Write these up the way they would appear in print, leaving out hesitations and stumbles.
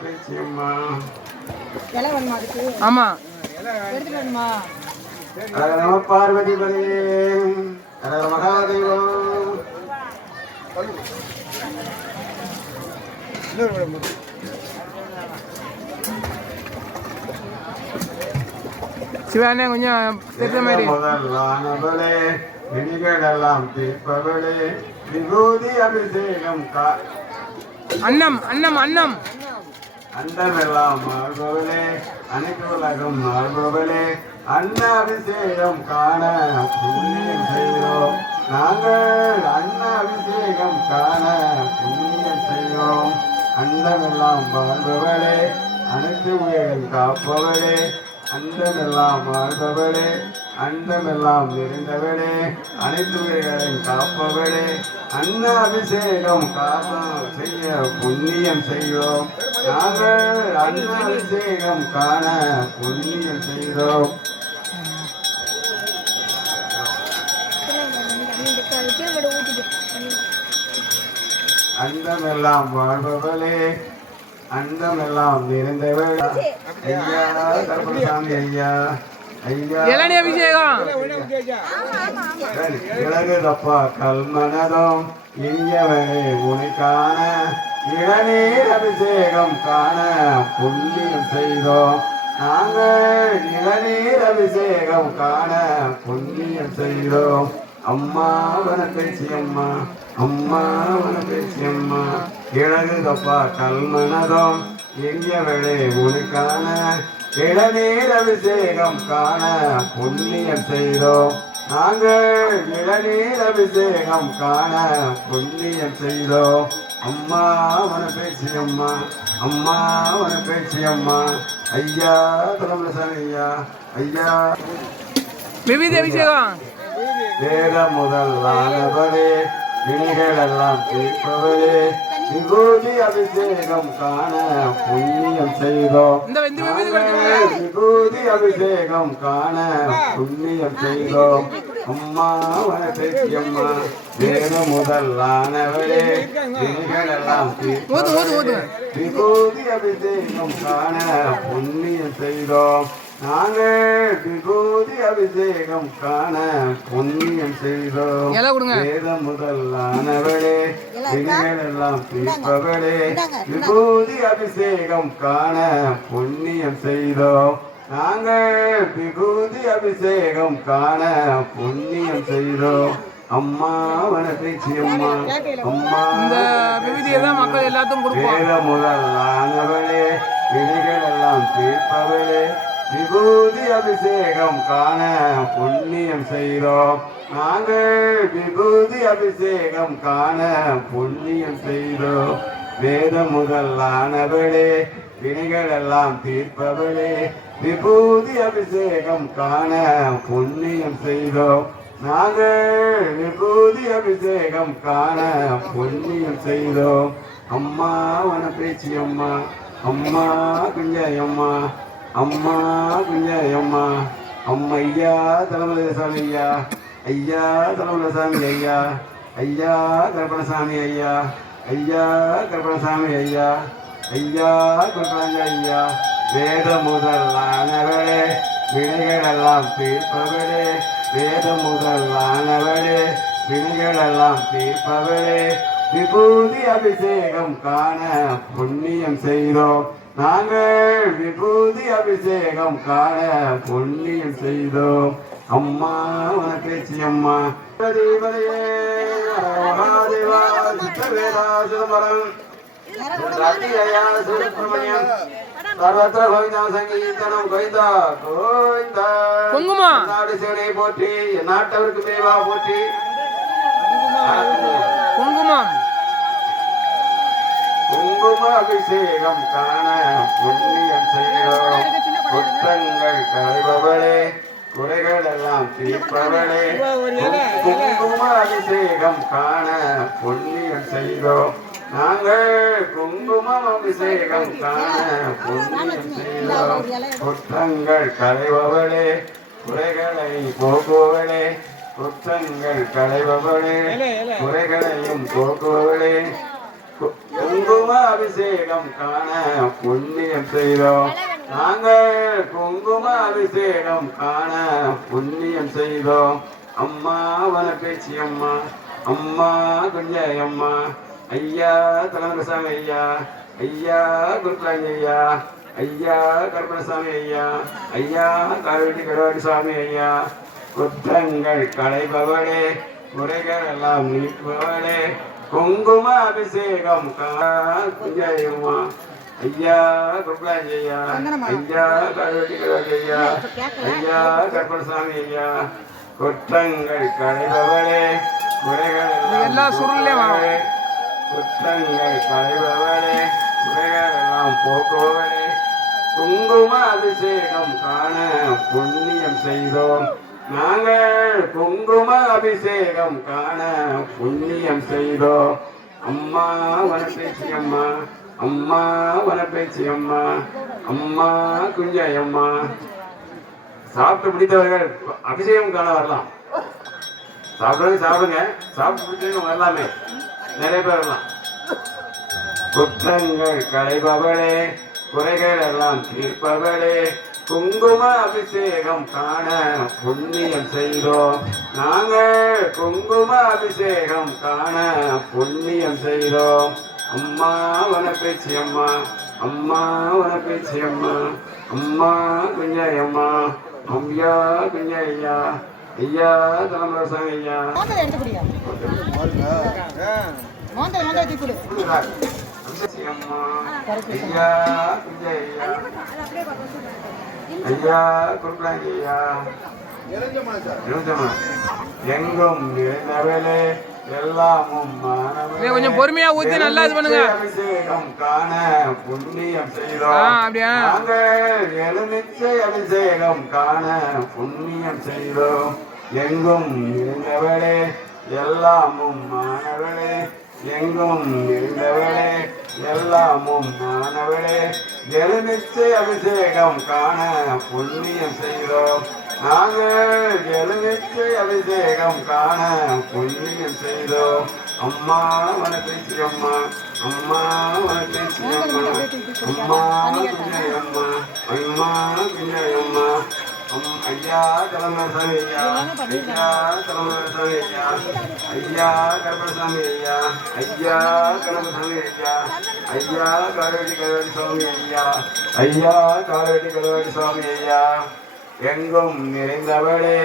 பேச்சியம்மா ஆமா நம பார்வதி பதே மகாதேவம். சிவானே கொஞ்சம் தெரிஞ்ச மாதிரி முதலானவளே விதிகளெல்லாம் தீர்ப்பவளே விபூதி அபிஷேகம் அன்னம் அன்னம் அன்னம் அண்டமெல்லாம் மாறுபவளே அனைத்து உலகம் மாறுபவளே அன்ன அபிஷேகம் காண புண்ணியம் செய்கிறோம் நாங்கள் அன்ன அபிஷேகம் காண புண்ணியம் செய்கிறோம் அண்டமெல்லாம் வாழ்பவளே அனைத்து உயிர்கள் காப்பவளே அண்டமெல்லாம் வாழ்பவளே அண்டமெல்லாம் நிறைந்தவளே அனைத்து உயிர்களையும் காப்பவளே அன்ன அபிஷேகம் காரணம் செய்ய புண்ணியம் செய்கிறோம் நாங்கள் அன்ன அபிஷேகம் காண புண்ணியம் செய்கிறோம் அண்டமெல்லாம் வாழ்பவளே அண்டமெல்லாம் நிறைந்தவளே ஐயா கருப்பசாமி ஐயா ஐயா இளநீ அபிஷேகம் இழகுதப்பா கல்மனதும் இனியவனே உனக்கான இளநீர் அபிஷேகம் காண புண்ணியம் செய்தோம் நாங்கள் இளநீர் அபிஷேகம் காண புண்ணியம் செய்தோம் அம்மாவன பேச்சியம்மா அம்மாவன பேச்சியம்மா இழகுதப்பா கல்மனதும் இனியவளே உனக்கான இளநீர் அபிஷேகம் காண புண்ணியம் செய்தோம் நாங்கள் இளநீர் அபிஷேகம் காண புண்ணியம் செய்தோம் அம்மாவன பேச்சியம்மா அம்மாவன பேச்சியம்மா ஐயா தலைமுறை ஐயா ஐயா விபூதி அபிஷேகம் வேத முதல் ஆனவரே வினைகளெல்லாம் தீர்ப்பவரே விபூதி அபிஷேகம் காண புண்ணியம் செய்தோம் விபூதி அபிஷேகம் காண புண்ணியம் செய்தோம் அம்மாவன பேச்சியம்மா வேத முதல் ஆனவரே வினைகளெல்லாம் தீர்ப்பவரே விபூதி அபிஷேகம் காண புண்ணியம் செய்தோம் நாங்கள் விபூதி அபிஷேகம் காண புண்ணியம் செய்தோம் வேத முதலானவளே வினைகளெல்லாம் தீர்ப்பவளே விபூதி அபிஷேகம் காண புண்ணியம் செய்தோம் நாங்கள் விபூதி அபிஷேகம் காண புண்ணியம் செய்தோம் அம்மாவன பேச்சியம்மா அம்மா இந்த விபூதியை தான் மக்கள் எல்லாத்துக்கும் கொடுப்பாங்க வேத முதலானவளே வினைகளெல்லாம் தீர்ப்பவளே விபூதி அபிஷேகம் காண புண்ணியம் செய்தோம் நாங்கள் விபூதி அபிஷேகம் காண புண்ணியம் செய்தோம் வேத முதலானவளே வினைகளெல்லாம் தீர்ப்பவளே விபூதி அபிஷேகம் காண புண்ணியம் செய்தோம் நாங்கள் விபூதி அபிஷேகம் காண புண்ணியம் செய்தோம் அம்மாவன பேச்சியம்மா அம்மா குஞ்சயம்மா அம்மா குஞ்சயம்மா அம்மையா தலைமுறை சாமி ஐயா ஐயா தலைமுறை சாமி ஐயா ஐயா கருப்பணசாமி ஐயா ஐயா கருப்பணசாமி ஐயா ஐயா கருப்பணஞ்ச ஐயா வேத முதலானவளே வினைகளெல்லாம் தீர்ப்பவளே வேத முதலானவளே வினைகளெல்லாம் தீர்ப்பவளே விபூதி அபிஷேகம் காண புண்ணியம் செய்தோம் நாங்கள் விபூதி அபிஷேகம் காண புண்ணியம் செய்தோம் அம்மாவன பேச்சியம்மா தேவதையே மகாதேவா சித்தவேதா சிதம்பரம் சுப்பிரமணியம் சர்வத்திர கோவிந்தா சங்கீதனம் கோவிந்தா கோவிந்தா குங்குமம் நாடு சேனை போற்றி நாட்டவருக்கு மேவா போற்றி குங்குமம் குங்கும அபிஷேகம் காண புண்ணியம் செய்கிறோம் குற்றங்கள் களைபவளே குறைகள் எல்லாம் தீர்ப்பவளே குங்கும அபிஷேகம் காண புண்ணியம் செய்தோம் நாங்கள் குங்குமம் அபிஷேகம் காண புண்ணியம் செய்தோம் குற்றங்கள் களைபவளே குறைகளை போக்குவவளே குற்றங்கள் களைபவளே குறைகளையும் போக்குவவளே குங்கும அபிஷேகம் காண புண்ணியம் செய்தோம் நாங்கள் குங்கும அபிஷேகம் காண புண்ணியம் செய்தோம் அம்மா வனப்பேச்சி அம்மா அம்மா குஞ்சயம்மா ஐயா தலைமுறைசாமி ஐயா ஐயா குருக்கலாஞ்சி ஐயா ஐயா கருப்பணசாமி ஐயா ஐயா காவேரி கருவாடி சாமி ஐயா குற்றங்கள் களைபவளே குறைகள் எல்லாம் நீக்குபவளே குங்கும அபிஷேகம் குஞ்சயம்மா ஐயா குருக்கலாஞ்சி ஐயா ஐயா காவேரி கருவாடி ஐயா ஐயா கருப்பணசாமி ஐயா குற்றங்கள் களைபவளே குறைகள் எல்லாம் சுருளே குற்றங்கள் களைபவளே குறைகள் எல்லாம் போக்குவவளே குங்கும அபிஷேகம் காண புண்ணியம் செய்தோம் நாங்கள் குங்கும அபிஷேகம் காண புண்ணியம் செய்தோம் அம்மா வனப்பேச்சி அம்மா அம்மா வனப்பேச்சி அம்மா அம்மா குஞ்சயம்மா சாப்பிட்டு பிடித்தவர்கள் அபிஷேகம் காண வரலாம் சாப்பிடுங்க சாப்பிடுங்க சாப்பிட்டு பிடிச்சவங்க வரலாமே நிறைய பேர் வரலாம் குற்றங்கள் களைபவளே குறைகள் எல்லாம் தீர்ப்பவளே குங்கும அபிஷேகம் காண புண்ணியம் செய்தோம் நாங்கள் குங்கும அபிஷேகம் காண புண்ணியம் செய்தோம் அம்மா வனப்பேச்சி அம்மா அம்மா வனப்பேச்சி அம்மா அம்மா குஞ்சயம்மா அம்யா குஞ்சையா ஐயா தலைமுறைசாமி ஐயா ஐயா குஞ்சையா ஐயா குருக்கலாஞ்சி ஐயா எங்கும் நிறைந்தவளே எல்லாமும் கொஞ்சம் பொறுமையா ஊத்தி நல்லா இது பண்ணுங்க அபிஷேகம் காண புண்ணியம் செய்தோம் அப்படியா நாங்கள் எலுமிச்சை அபிஷேகம் காண புண்ணியம் செய்தோம் எங்கும் இருந்தவளே எல்லாமும் மாணவளே எங்கும் இருந்தவளே எல்லாமும் மாணவளே எலுமிச்சை அபிஷேகம் காண புண்ணியம் செய்தோம் நாங்கள் எலுமிச்சை அபிஷேகம் காண புண்ணியம் செய்தோம் அம்மா வனப்பேச்சி அம்மா அம்மா வனப்பேச்சி அம்மா அம்மா குஞ்சயம்மா அம்மா குஞ்சயம்மா ஐயா தலைமுறைசாமி ஐயா ஐயா தலைமுறைசாமி ஐயா ஐயா கருப்பணசாமி ஐயா ஐயா கருப்பணசாமி ஐயா ஐயா காவேரி கருவாடி சுவாமி ஐயா ஐயா காவேரி கருவாடி சுவாமி ஐயா எங்கும் நிறைந்தவளே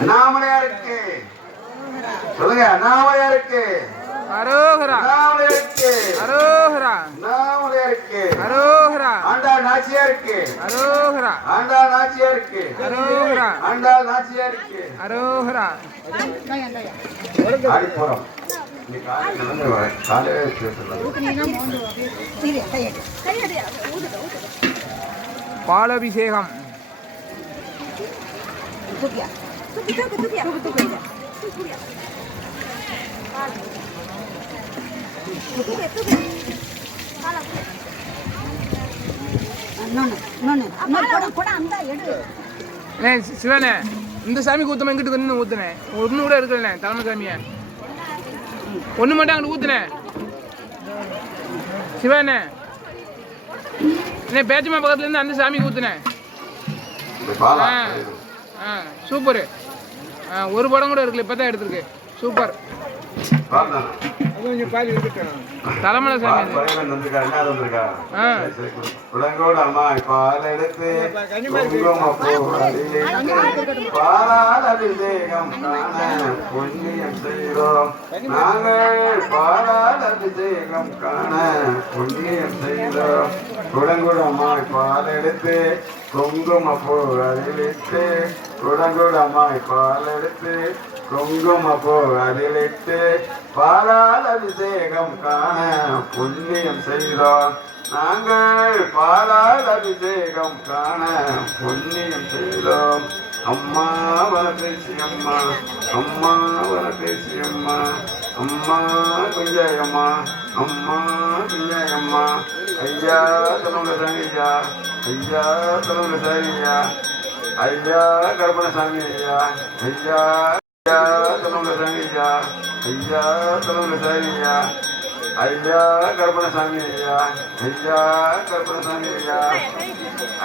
அண்ணாமலையாருக்கு சொல்லுங்க அண்ணாமலையாருக்கு அரோகரா அண்ணாமலையாருக்கு அரோகரா அண்ணாமலையாருக்கு அரோகரா ஆண்டாள் நாச்சியாருக்கு அரோகரா ஆண்டாள் நாச்சியாருக்கு அரோகரா ஆண்டாள் நாச்சியாருக்கு அரோகரா ஆடிப்புறம் இன்னைக்கு காலையில நடந்து வரேன் காலையில பேசலாம் பாலபிஷேகம் சிவனே இந்த சாமி ஊத்தமா இங்கிட்டு வந்து ஊத்துனேன் ஒண்ணு கூட இருக்கல தலைமை சாமிய ஒண்ணு மட்டும் அங்கிட்டு ஊத்துனேன் சிவனே பேச்சமா பக்கத்துல இருந்து அந்த சாமி ஊத்துனேன் சூப்பர் ஒரு படம் கூட இருக்குல்ல இப்பதான் எடுத்திருக்கு சூப்பர் தலைமலை சாமி குடங்கோடு அம்மாய் பால் எடுத்து பாலால் அபிஷேகம் காண புண்ணியம் செய்தோம் நாங்கள் பாலால் அபிஷேகம் காண புண்ணியம் செய்தோம் குடங்கோடு அம்மாய் பால் எடுத்து குங்குமப்பூ அதிலிட்டு குடங்கோடு அம்மாய் பால் எடுத்து குங்குமப்பூ அதிலிட்டு பாலால் அபிஷேகம் காண புண்ணியம் செய்தோம் நாங்கள் பாலால் அபிஷேகம் காண புண்ணியம் செய்தோம் அம்மா வனப்பேச்சி அம்மா அம்மா வனப்பேச்சி அம்மா அம்மா குஞ்சயம்மா அம்மா குஞ்சயம்மா ஐயா தலைமுறைசாமி ஐயா ஐயா தலைமுறைசாமி ஐயா ஐயா கருப்பணசாமி ஐயா ஐயா தலைமுறைசாமி ஐயா ஐயா தலைமுறைசாமி ஐயா ஐயா கருப்பணசாமி ஐயா ஐயா கருப்பணசாமி ஐயா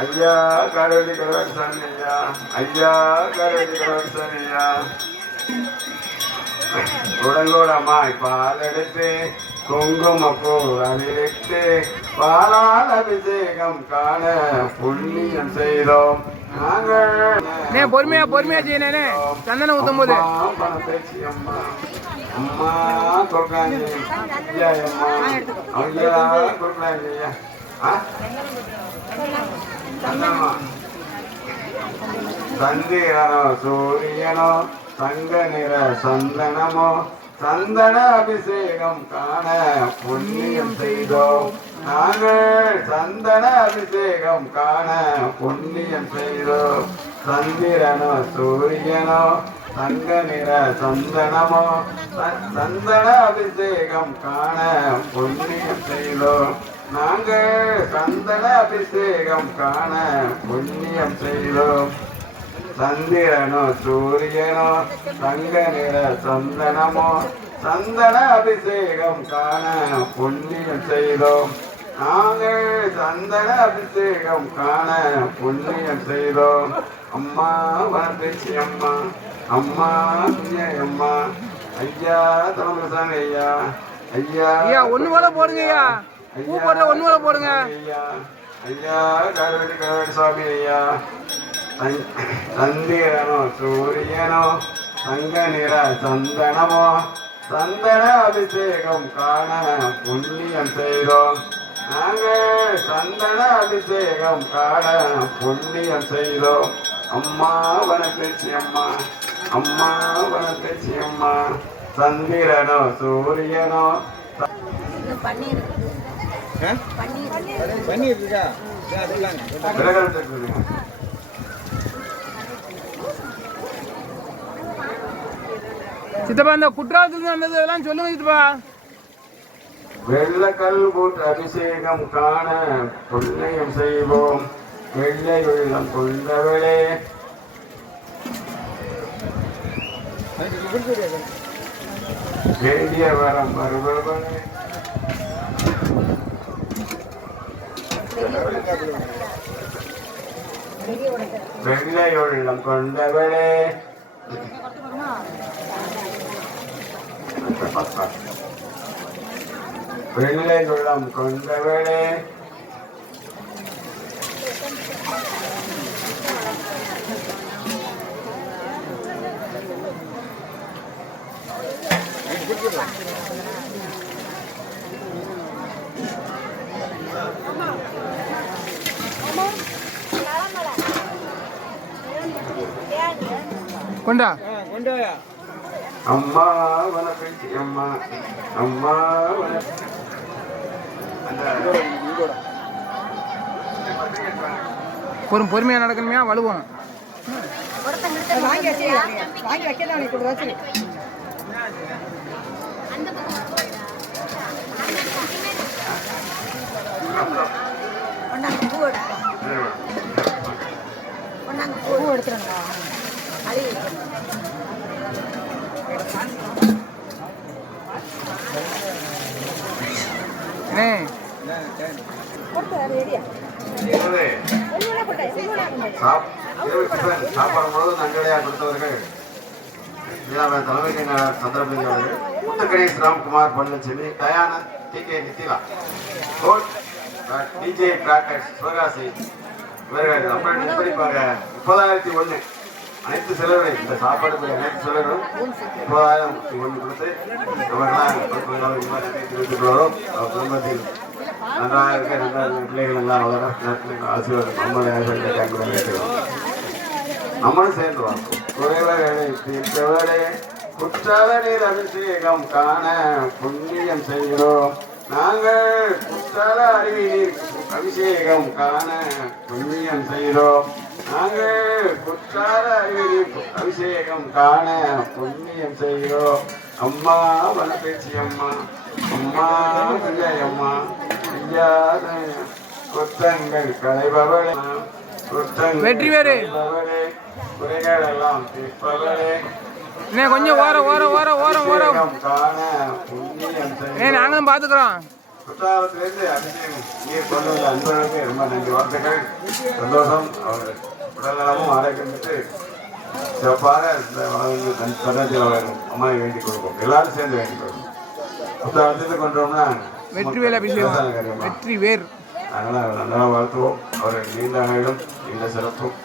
ஐயா காரவெட்டி கருவாட்டுசாமி ஐயா ஐயா காரவெட்டி கருவாட்டுசாமி ஐயா உடங்கோடமாய் பால் எடுத்து குங்குமப்பூ அணிவிட்டு பாலால் அபிஷேகம் காண புண்ணியம் செய்தோம் நாங்கள். பொறுமையா பொறுமையா செய்யணே சந்தனம் ஊத்தும் போது பணப்பேச்சி அம்மா அம்மா கொடுக்காங்க ஐயா அம்மா ஐயா கொடுக்காங்க ஐயா சந்திரனோ சூரியனோ தங்க நிற சந்தனமோ சந்தன அபிஷேகம் காண புண்ணியம் செய்தோம் நாங்கள். சந்தன அபிஷேகம் காண புண்ணியம் செய்தோம். சந்திரனோ சூரியனோ தங்க நிற சந்தனமோ சந்தன அபிஷேகம் காண புண்ணியம் செய்தோம் நாங்கள். சந்தன அபிஷேகம் காண புண்ணியம் செய்தோம். சந்திரனோ சூரியனோ தங்க நிற சந்தனமோ சந்தன அபிஷேகம் காண புண்ணியம் செய்தோம் நாங்கள். சந்தன அபிஷேகம் காண புண்ணியம் செய்தோம். அம்மா வரப்பேச்சி அம்மா அம்மா அம்மா ஐயா தலைமுறை ஐயா ஐயா ஐயா ஒண்ணு போல போடுங்க ஐயா பூ போடுற ஒண்ணு போல போடுங்க ஐயா ஐயா காரவெட்டி கருவாட்டு சாமி ஐயா சந்திரனோ சூரியனோ தங்க நிற சந்தனமோ சந்தன அபிஷேகம் காண புண்ணியம் செய்தோம் நாங்கள். சந்தன அபிஷேகம் காண புண்ணியம் செய்தோம். அம்மா வனப்பேச்சி அம்மா அம்மா வனப்பேச்சி அம்மா சந்திரனோ சூரியனோ சித்தப்பா இந்த குற்றாலத்துல வந்தது எல்லாம் சொல்லுங்க சித்தப்பா. வெள்ளக்கல் போட்டு அபிஷேகம் காண புண்ணியம் செய்வோம். வெள்ளை உள்ளம் கொண்டவளே வேண்டிய வரம் வருபவளே வெள்ளை உள்ளம் கொண்டவளே வெள்ளை உள்ளம் கொண்டவளே கொண்டா அம்மா வனப்பேச்சி அம்மா அம்மா பொறுமையா நடக்கணுமையா வலுவோம். சாப்பாடு நன்கொடையாக கொடுத்தவர்கள் தலைமை சந்திரபதி அவர்கள், Muthuganesh Ramkumar Palaniswami, Dayanand, T K. Nithila, DJ crackers, Sivakasi இவர்கள் நம்மளுடைய நண்பரிப்பாக 30,001 அனைத்து செலவுகளும் இந்த சாப்பாடு அனைத்து செலவுகளும் 30,001 கொடுத்து நம்மளாம் தெரிவித்துள்ளோம். அவர் குடும்பத்தில் நன்றாக இருக்க நல்ல பிள்ளைகள் எல்லாம் வளர ஆசீர்வாதம் நம்மளும் சேர்ந்து வாங்க. குறைவர்களை தீர்த்தவரே குற்றால நீர் அபிஷேகம் காண புண்ணியம் செய்கிறோம் நாங்கள். குற்றால அருவி நீர் அபிஷேகம் காண புண்ணியம் செய்கிறோம் நாங்கள். குற்றால அருவி நீர் அபிஷேகம் காண புண்ணியம் செய்கிறோம். அம்மா வனப்பேச்சி அம்மா அம்மா அம்மா ஐயா குற்றங்கள் களைபவளே வெற்றி வேறு குறைகள் எல்லாம் தீர்ப்பவளே அண்ணே கொஞ்சம் ஓரம் ஓரம் ஓரம் ஓரம் ஓரம் காண புண்ணியம் செய்தோம். நாங்களும் பார்த்துக்குறோம். குற்றாலத்திலிருந்து அபிஷேகம் நீர் கொண்டு வந்த அன்பர்களுக்கு ரொம்ப நன்றி வாழ்த்துக்கள். சந்தோஷம். அவர் உடல்நலமும் ஆரோக்கியம் பெற்று சிறப்பாக இந்த தருணத்தில் அவர் அம்மாவை வேண்டிக் கொடுப்போம். எல்லாரும் சேர்ந்து வேண்டிக் கொடுப்போம். குற்றாலத்திலிருந்து கொண்டோம்னா வெற்றி வேல் அபிஷேகம், வெற்றி வேர். அதனால் அவர் நல்லா வாழ்த்துவோம். அவர் நீண்ட ஆயுளும் நீண்ட சிறப்பும்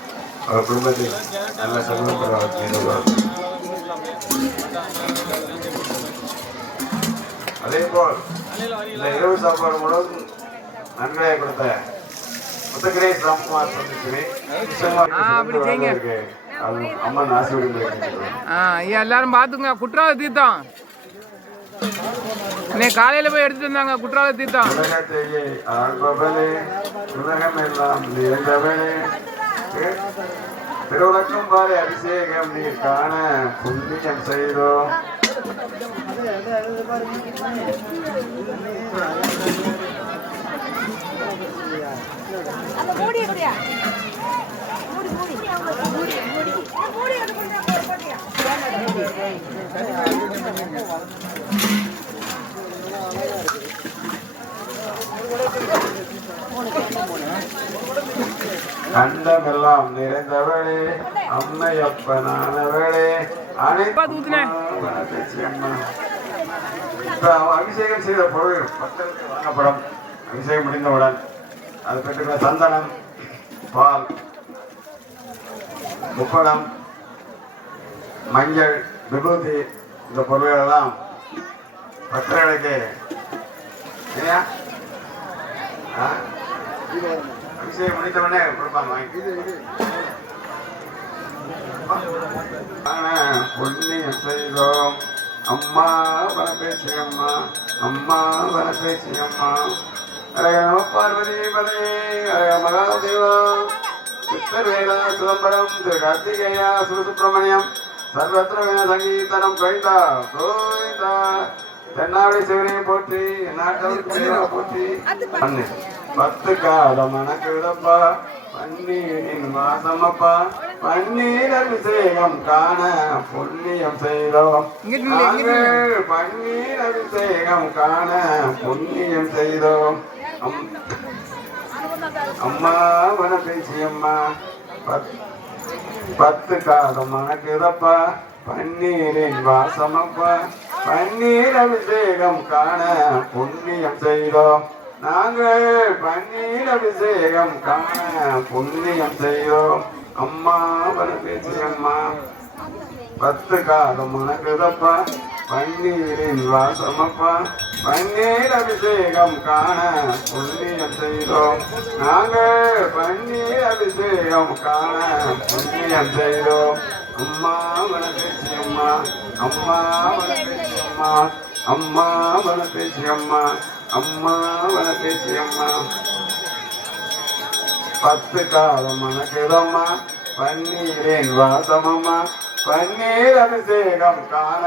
அவர் குடும்பத்தில் நல்ல செல்வம் பெற அவர் செய்து. அதே போல் இந்த இரவு சாப்பாடு முழுவதும் நன்மையை கொடுத்த முத்தகிரேஷ் ராம்குமார் அம்மன் ஆசீர்வாதம். ஐயா எல்லாரும் பார்த்துங்க. குற்றால தீர்த்தம் அன்னைக்கு காலையில போய் எடுத்துட்டு வந்தாங்க. குற்றால தீர்த்தம் உலகம் எல்லாம் நிறைந்தவனே திருவுலகம் பாரு அபிஷேகம் நீர் காண புண்ணியம் செய்தோம். கண்டமெல்லாம் நிறைந்தவளே அம்மையப்பனானவளே அனைத்து அபிஷேகம் செய்த பொருள் பக்தர்களுக்கு வாங்கப்படும். அபிஷேகம் முடிந்தவுடன் அது பெற்றுள்ள சந்தனம், பால், முப்படம், மஞ்சள், விபூதி இந்த பொருள்கள் எல்லாம் பக்தர்களுக்கு அபிஷேகம் முடித்தவுடனே கொடுப்பாங்க. புண்ணியம் செய்தோம். அம்மா வனப்பேச்சி அம்மா, அம்மா வனப்பேச்சி அம்மா. அரகம பார்வதி பதே, அரக மகாதேவா, சித்தர்வேலா சிதம்பரம், திரு கார்த்திகேயா சுப்பிரமணியம், சர்வத்திர வேண சங்கீதனம் கோவிந்தா கோவிந்தா. தென்னாவடி சிவனையை போற்றி, நாட்டவருக்கு போற்றி. 10 காலம் மணக்குதப்பா பன்னீரின் வாசமப்பா, பன்னீர் அபிஷேகம் காண புண்ணியம் செய்தோம். பன்னீர் அபிஷேகம் காண புண்ணியம் செய்தோம். அம்மா வனப்பேச்சி அம்மா 10 காலம் மணக்குதப்பா பன்னீரின் வாசமப்பா, பன்னீர் அபிஷேகம் காண புண்ணியம் செய்தோம். நாங்கள் பன்னீர் அபிஷேகம் காண புண்ணியம் செய்தோம். அம்மா வனப்பேச்சி அம்மா 10 காலம் மணக்குதப்பா பன்னீரின் வாசமப்பா, பன்னீர் அபிஷேகம் காண புண்ணியம் செய்தோம். நாங்கள் பன்னீர் அபிஷேகம் காண புண்ணியம் செய்தோம். அம்மா வனப்பேச்சி அம்மா, அம்மா வனப்பேச்சி அம்மா, அம்மா வனப்பேச்சி அம்மா, அம்மா வனப்பேச்சி அம்மா 10 காலம் மணக்குதம்மா பன்னீரின் வாசமம்மா, பன்னீர் அபிஷேகம் காண